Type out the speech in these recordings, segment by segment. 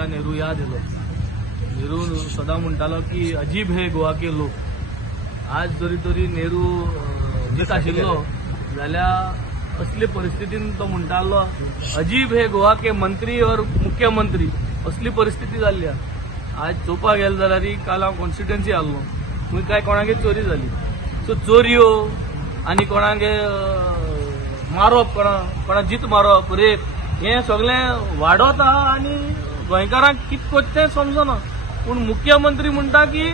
आमकां नेहरू याद येलो. नेहरू सदां म्हणटालो की अजीब हे गोवा के लोक. आज जरी तरी नेहरू जीत आशिल्लो जाल्यार असले परिस्थितीन तो म्हणटालो अजीब हे गोवा के मंत्री और मुख्यमंत्री असली परिस्थिती जाल्ली. आज चोवपाक गेले जाल्यार काल हांव कॉन्स्टिट्युएन्सी आसलो थंय काय कोणागे चोरी जाली. सो चोरयो आनी कोणागे मारप कोणा जीत मारप रेप हे सगळें वाडत आहा आनी गोंयकारांक कितें करचें समजना. पूण मुख्यमंत्री म्हणटा की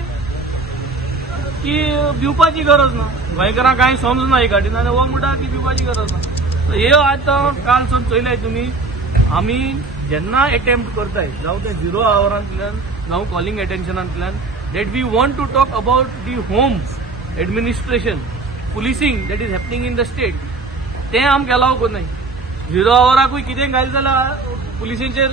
भिवपाची गरज ना. गोंयकारांक कांय समजना हे गाडीन आनी हो म्हणटा की भिवपाची गरज ना. हे आतां काल सून चोयल्याय तुमी आमी जेन्ना अटेम्प्ट करताय जावं ते 0 आवरांतल्यान जावं कॉलिंग एटेन्शनांतल्यान that we want to talk about the home administration policing that is happening in the state तें आमकां अलाव करनाय. 0 आवराकूय कितें घायल जाल्यार पुलिसींचेर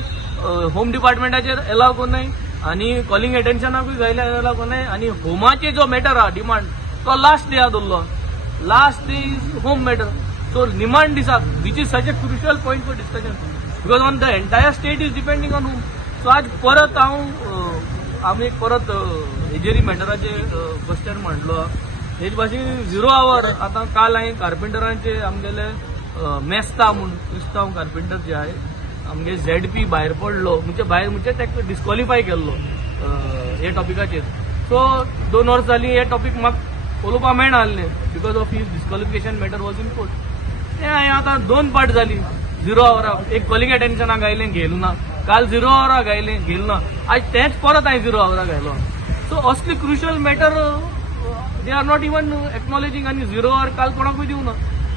होम डिपार्टमेंटाचेर अलाव करनाय आनी कॉलिंग एटेन्शनाकूय घायले अलाव करनाय आनी होमाचे जो मॅटर आहा डिमांड तो लास्ट डे दवरलो. Last day is home matter. So निमाण दिसाक which is such a crucial point for discussion because on the entire state is depending on whom. So आज परत आमी परत हेजेरी मॅटराचे क्वेश्चन मांडलो. हेच भाशेन 0 आवर आतां काल हांवें कार्पेंटरांचे आमगेले मेस्ता म्हूण क्रिस्तांव कार्पेंटर जे आहाय आमगे ZP भायर पडलो म्हणजे ताका डिस्क्वॉलिफाय केल्लो हे टॉपिकाचेर. सो 2 वर्स जालीं हे टॉपीक म्हाका उलोवपाक मेळना आसलें because of his disqualification matter was in court. हे आतां 2 पार्ट जाली. 0 आवराक एक कॉलिंग एटेन्शनाक घायलें गेलो ना. काल 0 आवराक घायलें गेलो ना. आज तेच परत हांवें 0 आवराक घायलो. सो असली crucial matter they are not even acknowledging आनी 0 आवर काल कोणाकूय दिवं ना.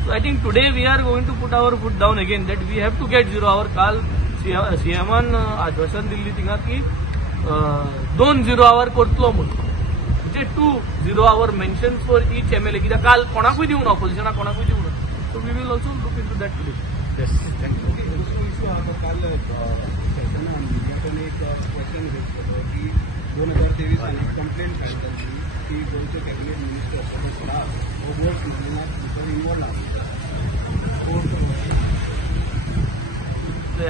So I think today we are going to put our foot down again that we have to get 0 hour. काल सीएमान आश्वासन दिल्ली थिंगा की 2 0 आवर करतलो म्हणून म्हणजे 2 0 आवर मेन्शन्स फॉर ईच MLA कित्याक काल कोणाकूय दिवं ना ऑपोजिशनाक कोणाकूय दिवं ना. So we will also look into that today. Yes, thank you. काल सेशन मीडियाकडे एक क्वेश्चन रेज केलो की 2023 साली कंप्लेंट फायल जाल्ली की गोंयचे कॅबिनेट मिनिस्टर हो वोट नॉमिनाक भितर इन्वॉल्व आसा.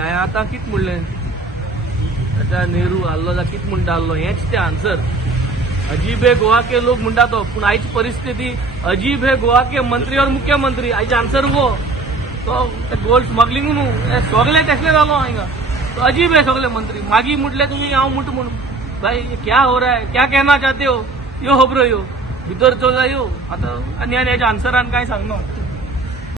हांवें आतां कितें म्हणलें आतां नेहरू आसलो जाल्यार कितें म्हणटा आसलो हेच ते आन्सर. अजीब है गोवा के लोग म्हणटा तो पूण आयची परिस्थिती अजीब है गोवा के मंत्री और मुख्यमंत्री. आयचे आन्सर वो तो गोल्ड स्मगलिंग न्हू हे सगळे तसले जालो हांगा. तो अजीब है सगळे मंत्री. मागीर म्हटले तुमी हांव म्हणटा म्हणून भाई क्या हो रहा है क्या कहना चाहते हो यो खबरो यो भितर चो जाय यो आतां आनी हेच्या आन्सरान कांय सांगना.